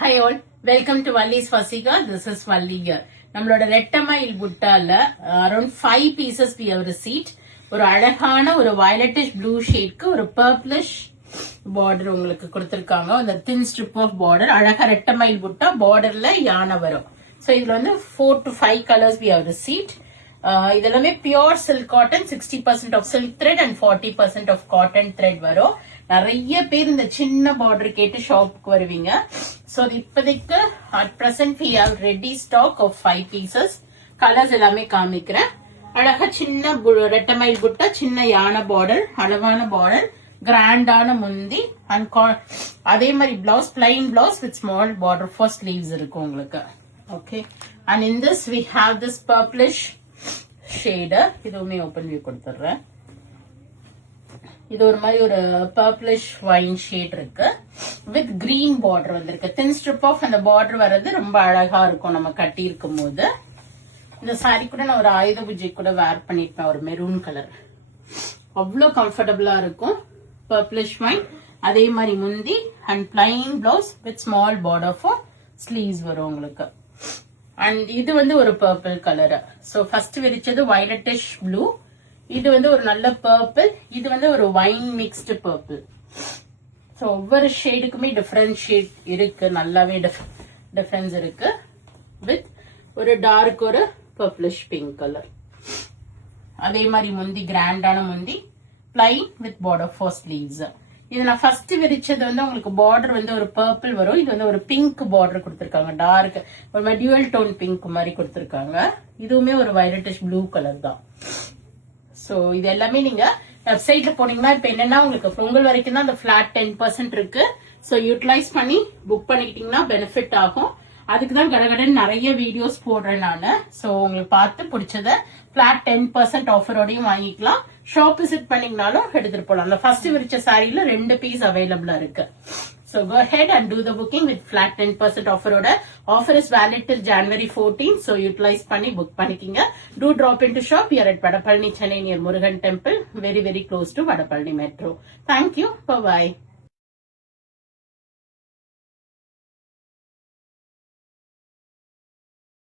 Hi all, welcome to Valli's Fasika. This is Valli here. நம்மளோட ரெட்டமைல் புட்டால around 5 pieces we have received. ஒரு அழகான ஒரு வயலட்டிஷ் ப்ளூ ஷேட்க்கு ஒரு பர்ப்ளிஷ் பார்டர் உங்களுக்கு கொடுத்திருக்காங்க. அந்த thin strip of border அழகா ரெட்டமைல் புட்டா பார்டர்ல யானை வரும். So இதுல வந்து 4 to 5 colors we have received. இதெல்லாமே pure silk cotton 60% of silk thread and 40% of cotton thread வரும். நிறைய பேர் இந்த சின்ன பார்டர் கேட்டு ஷாப்புக்கு வருவீங்க. ஸோ இப்போதைக்கு at present we have ready stock of 5 pieces. Colours எல்லாமே காமிக்கிறேன். அழகா சின்ன ரெட்டமைல் புட்டா, சின்ன யானை பார்டர், அழகான பார்டர், கிராண்டான முந்தி அண்ட் அதே மாதிரி blouse plain blouse with small border for sleeves இருக்கும் உங்களுக்கு. Okay, and in this we have this purplish shade. இதுவுமே ஓப்பன் வியூ கொடுத்துட்றேன். இது ஒரு மாதிரி ஒரு பர்ப்ளிஷ் வைன் ஷேட் இருக்கு வித் கிரீன் பார்டர் வந்திருக்கு. தின் ஸ்ட்ரிப் ஆஃப் அந்த பார்டர் வர்றது ரொம்ப அழகா இருக்கும் நம்ம கட்டி இருக்கும் போது. இந்த சாரி கூட நான் ஒரு ஆயுத பூஜை கூட வேர் பண்ணிருப்பேன், ஒரு மெரூன் கலர். அவ்வளோ கம்ஃபர்டபுளா இருக்கும். பர்ப்ளிஷ் வைன், அதே மாதிரி முந்தி and plain blouse with small border for sleeves வரும் உங்களுக்கு. அண்ட் இது வந்து ஒரு பர்பிள் கலர். ஸோ ஃபர்ஸ்ட் விரிச்சது வயலட்டிஷ் ப்ளூ, இது வந்து ஒரு நல்ல பர்பிள், இது வந்து ஒரு வைன் மிக்ஸ்டு பர்பிள். ஸோ ஒவ்வொரு ஷேடுக்குமே டிஃப்ரெண்ட் ஷேட் இருக்கு, நல்லாவே டிஃபரன்ஸ் இருக்கு. வித் ஒரு டார்க் ஒரு பர்பிளிஷ் பிங்க் கலர். அதே மாதிரி முந்தி கிராண்டான முந்தி, plain with border for sleeves. இது நான் ஃபர்ஸ்ட் விரிச்சது வந்து உங்களுக்கு பார்டர் வந்து ஒரு பர்பிள் வரும். இது வந்து ஒரு பிங்க் பார்டர் கொடுத்திருக்காங்க, டார்க் ஒரு மாதிரி டியூவல் டோன் பிங்க் மாதிரி கொடுத்திருக்காங்க. இதுவுமே ஒரு வயலட்டிஷ் ப்ளூ கலர் தான். ஸோ இது எல்லாமே நீங்க வெப்சைட்ல போனீங்கன்னா இப்ப என்னன்னா உங்களுக்கு பொங்கல் வரைக்கும் தான் அந்த பிளாட் 10% இருக்கு. ஸோ யூட்டிலைஸ் பண்ணி புக் பண்ணிக்கிட்டீங்கன்னா பெனிஃபிட் ஆகும். அதுக்கு தான் கடகடன் நிறைய வீடியோஸ் போடுறேன் நான். ஸோ உங்களுக்கு பார்த்து பிடிச்சத பிளாட் 10% ஆஃபரோடையும் வாங்கிக்கலாம். ஷாப் விசிட் பண்ணீங்கனாலும் எடுத்துட்டு போலாம். அந்த ஃபர்ஸ்ட் விரிச்ச சாரியில 2 பீஸ் அவைலபிளா இருக்கு. So go ahead and do the booking with flat 10% offer order. Offer is valid till January 14. So utilize panni book panikinga. Do drop into shop. We are at Vadapalani, Chennai near Murugan Temple. Very close to Vadapalani Metro. Thank you. Bye bye.